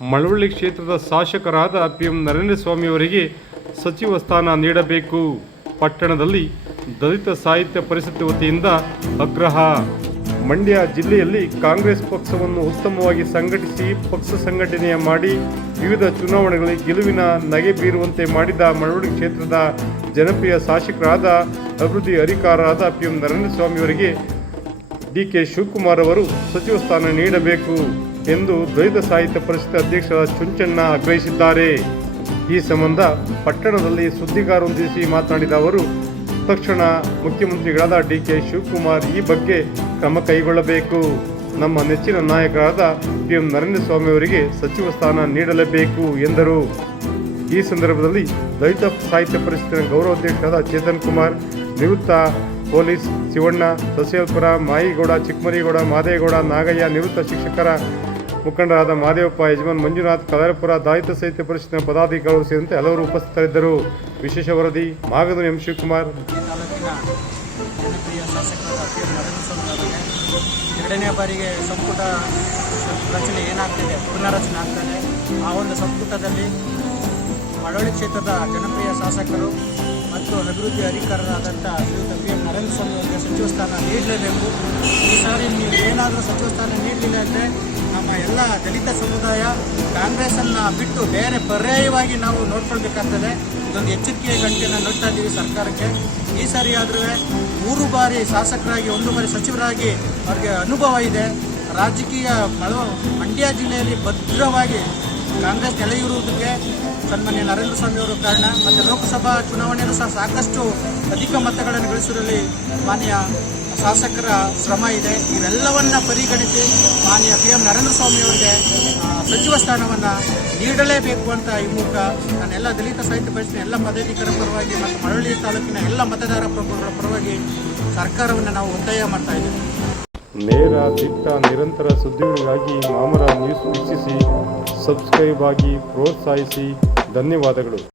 ಮಳವಳ್ಳಿ ಕ್ಷೇತ್ರದ ಶಾಸಕರಾದ PM ನರೇಂದ್ರ ಸ್ವಾಮಿಯವರಿಗೆ ಸಚಿವ ಸ್ಥಾನ ನೀಡಬೇಕು. ಪಟ್ಟಣದಲ್ಲಿ ದಲಿತ ಸಾಹಿತ್ಯ ಪರಿಷತ್ ವತಿಯಿಂದ ಆಗ್ರಹ. ಮಂಡ್ಯ ಜಿಲ್ಲೆಯಲ್ಲಿ ಕಾಂಗ್ರೆಸ್ ಪಕ್ಷವನ್ನು ಉತ್ತಮವಾಗಿ ಸಂಘಟಿಸಿ ಪಕ್ಷ ಸಂಘಟನೆ ಮಾಡಿ ವಿವಿಧ ಚುನಾವಣೆಗಳಲ್ಲಿ ಗೆಲುವಿನ ನಗೆ ಬೀರುವಂತೆ ಮಾಡಿದ ಮಳವಳ್ಳಿ ಕ್ಷೇತ್ರದ ಜನಪ್ರಿಯ ಶಾಸಕರಾದ ಅಭಿವೃದ್ಧಿ ಅಧಿಕಾರರಾದ PM ನರೇಂದ್ರ ಸ್ವಾಮಿಯವರಿಗೆ DK ಶಿವಕುಮಾರ್ ಅವರು ಸಚಿವ ಸ್ಥಾನ ನೀಡಬೇಕು ಎಂದು ದಲಿತ ಸಾಹಿತ್ಯ ಪರಿಷತ್ ಅಧ್ಯಕ್ಷರಾದ ಚುಂಚಣ್ಣ ಆಗ್ರಹಿಸಿದ್ದಾರೆ. ಈ ಸಂಬಂಧ ಪಟ್ಟಣದಲ್ಲಿ ಸುದ್ದಿಗಾರರೊಂದಿಗೆ ಮಾತನಾಡಿದ ಅವರು, ತಕ್ಷಣ ಮುಖ್ಯಮಂತ್ರಿಗಳಾದ DK ಶಿವಕುಮಾರ್ ಈ ಬಗ್ಗೆ ಕ್ರಮ ಕೈಗೊಳ್ಳಬೇಕು. ನಮ್ಮ ನೆಚ್ಚಿನ ನಾಯಕರಾದ PM ನರೇಂದ್ರ ಸ್ವಾಮಿ ಅವರಿಗೆ ಸಚಿವ ಸ್ಥಾನ ನೀಡಲೇಬೇಕು ಎಂದರು. ಈ ಸಂದರ್ಭದಲ್ಲಿ ದಲಿತ ಸಾಹಿತ್ಯ ಪರಿಷತ್ತಿನ ಗೌರವಾಧ್ಯಕ್ಷರಾದ ಚೇತನ್ ಕುಮಾರ್, ನಿವೃತ್ತ ಪೊಲೀಸ್ ಶಿವಣ್ಣ, ಸಸ್ಯಲ್ಪುರ, ಮಾಯಿಗೌಡ, ಚಿಕ್ಕಮರಿಗೌಡ, ಮಾದೇಗೌಡ, ನಾಗಯ್ಯ, ನಿವೃತ್ತ ಶಿಕ್ಷಕರ ಮುಖಂಡರಾದ ಮಾದೇವಪ್ಪ, ಯಜಮಾನ್ ಮಂಜುನಾಥ್, ಕಲಾರಪುರ, ದಲಿತ ಸಾಹಿತ್ಯ ಪರಿಷತ್ತಿನ ಪದಾಧಿಕಾರಿಗಳು ಸೇರಿದಂತೆ ಹಲವರು ಉಪಸ್ಥಿತರಿದ್ದರು. ವಿಶೇಷ ವರದಿ ಮಾಗದ ಎಂ ಶಿವಕುಮಾರ್. ಜನಪ್ರಿಯ ಶಾಸಕರಾದ PM ನರೇಂದ್ರ ಸ್ವಾಮಿ ಅವರಿಗೆ ಎರಡನೇ ಬಾರಿಗೆ ಸಂಪುಟ ರಚನೆ ಏನಾಗ್ತಿದೆ, ಪುನರ್ರಚನೆ ಆಗ್ತದೆ. ಆ ಒಂದು ಸಂಪುಟದಲ್ಲಿ ಮಳವಳ್ಳಿ ಕ್ಷೇತ್ರದ ಜನಪ್ರಿಯ ಶಾಸಕರು ಮತ್ತು ಅಭಿವೃದ್ಧಿ ಅಧಿಕಾರರಾದಂಥ ಶ್ರೀಯುತ PM ನರೇಂದ್ರ ಸ್ವಾಮಿ ಅವರಿಗೆ ಸಚಿವ ಸ್ಥಾನ ನೀಡಲೇಬೇಕು. ಈ ಸಾರಿ ನೀವು ಏನಾದರೂ ಸಚಿವ ಸ್ಥಾನ ನೀಡಲಿಲ್ಲ ಅಂದರೆ ನಮ್ಮ ಎಲ್ಲ ದಲಿತ ಸಮುದಾಯ ಕಾಂಗ್ರೆಸ್ಸನ್ನು ಬಿಟ್ಟು ಬೇರೆ ಪರ್ಯಾಯವಾಗಿ ನಾವು ನೋಡ್ಕೊಳ್ಬೇಕಾಗ್ತದೆ. ಇದೊಂದು ಎಚ್ಚರಿಕೆಯ ಗಂಟೆಯನ್ನು ನೋಡ್ತಾ ಇದ್ದೀವಿ ಸರ್ಕಾರಕ್ಕೆ. ಈ ಸಾರಿ ಆದರೂ 3 ಬಾರಿ ಶಾಸಕರಾಗಿ 1 ಬಾರಿ ಸಚಿವರಾಗಿ ಅವ್ರಿಗೆ ಅನುಭವ ಇದೆ. ರಾಜಕೀಯ ಮಂಡ್ಯ ಜಿಲ್ಲೆಯಲ್ಲಿ ಭದ್ರವಾಗಿ ಕಾಂಗ್ರೆಸ್ ನೆಲೆಯೂರುವುದಕ್ಕೆ ಸನ್ಮಾನ್ಯ ನರೇಂದ್ರ ಸ್ವಾಮಿ ಅವರು ಕಾರಣ. ಮತ್ತು ಲೋಕಸಭಾ ಚುನಾವಣೆಯಲ್ಲೂ ಸಹ ಸಾಕಷ್ಟು ಅಧಿಕ ಮತಗಳನ್ನು ಗಳಿಸುವಲ್ಲಿ ಮಾನ್ಯ ಶಾಸಕರ ಶ್ರಮ ಇದೆ. ಇವೆಲ್ಲವನ್ನ ಪರಿಗಣಿಸಿ ಮಾನ್ಯ PM ನರೇಂದ್ರ ಸ್ವಾಮಿ ಅವರಿಗೆ ಸಚಿವ ಸ್ಥಾನವನ್ನು ನೀಡಲೇಬೇಕು ಅಂತ ಈ ಮೂಲಕ ನಾನೆಲ್ಲ ದಲಿತ ಸಾಹಿತ್ಯ ಪರಿಷತ್ತಿನ ಎಲ್ಲ ಪದಾಧಿಕಾರಿಗಳ ಪರವಾಗಿ ಮತ್ತು ಮಳವಳ್ಳಿ ತಾಲೂಕಿನ ಎಲ್ಲ ಮತದಾರ ಪ್ರಭುಗಳ ಪರವಾಗಿ ಸರ್ಕಾರವನ್ನು ನಾವು ಒತ್ತಾಯ ಮಾಡ್ತಾ ಇದ್ದೀವಿ. ನೇರ, ದಿಟ್ಟ, ನಿರಂತರ ಸುದ್ದಿಗಳಿಗಾಗಿ ಮಾಮರ ನ್ಯೂಸ್ ವೀಕ್ಷಿಸಿ, ಸಬ್ಸ್ಕ್ರೈಬ್ ಆಗಿ, ಪ್ರೋತ್ಸಾಹಿಸಿ. ಧನ್ಯವಾದಗಳು.